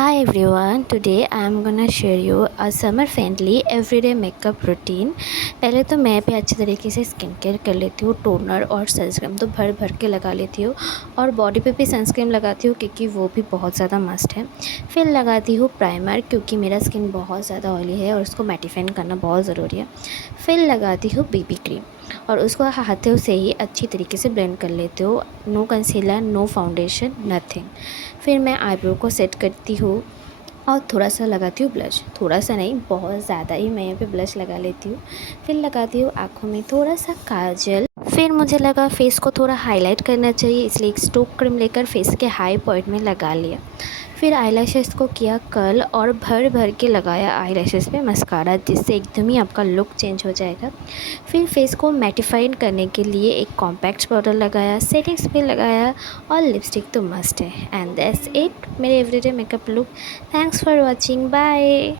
Hi everyone, today I am gonna share you a summer friendly everyday makeup routine। पहले तो मैं भी अच्छे तरीके से स्किन केयर कर लेती हूँ। टोनर और सनस्क्रीन तो भर भर के लगा लेती हूँ और बॉडी पे भी सनस्क्रीन लगाती हूँ क्योंकि वो भी बहुत ज़्यादा मस्ट है। फिर लगाती हूँ प्राइमर क्योंकि मेरा स्किन बहुत ज़्यादा ऑयली है और उसको मैटिफाइन करना बहुत ज़रूरी है। फिर लगाती हूँ बीबी क्रीम और उसको हाथों से ही अच्छी तरीके से ब्लेंड कर लेती हूँ। No concealer, no foundation, nothing. फिर मैं आईब्रो को सेट करती हूँ और थोड़ा सा लगाती हूँ ब्लश। थोड़ा सा नहीं, बहुत ज़्यादा ही मैं यहाँ पे ब्लश लगा लेती हूँ। फिर लगाती हूँ आँखों में थोड़ा सा काजल। फिर मुझे लगा फेस को थोड़ा हाईलाइट करना चाहिए, इसलिए एक स्टोक क्रीम लेकर फेस के हाई पॉइंट में लगा लिया। फिर आईलैशेस को किया कर्ल और भर भर के लगाया आईलैशेस पे मस्कारा, जिससे एकदम ही आपका लुक चेंज हो जाएगा। फिर फेस को मैटिफाइड करने के लिए एक कॉम्पैक्ट पाउडर लगाया, सेटिंग स्प्रे लगाया और लिपस्टिक तो मस्ट है। एंड दैट्स इट, मेरे everyday makeup look. Thanks for watching, bye.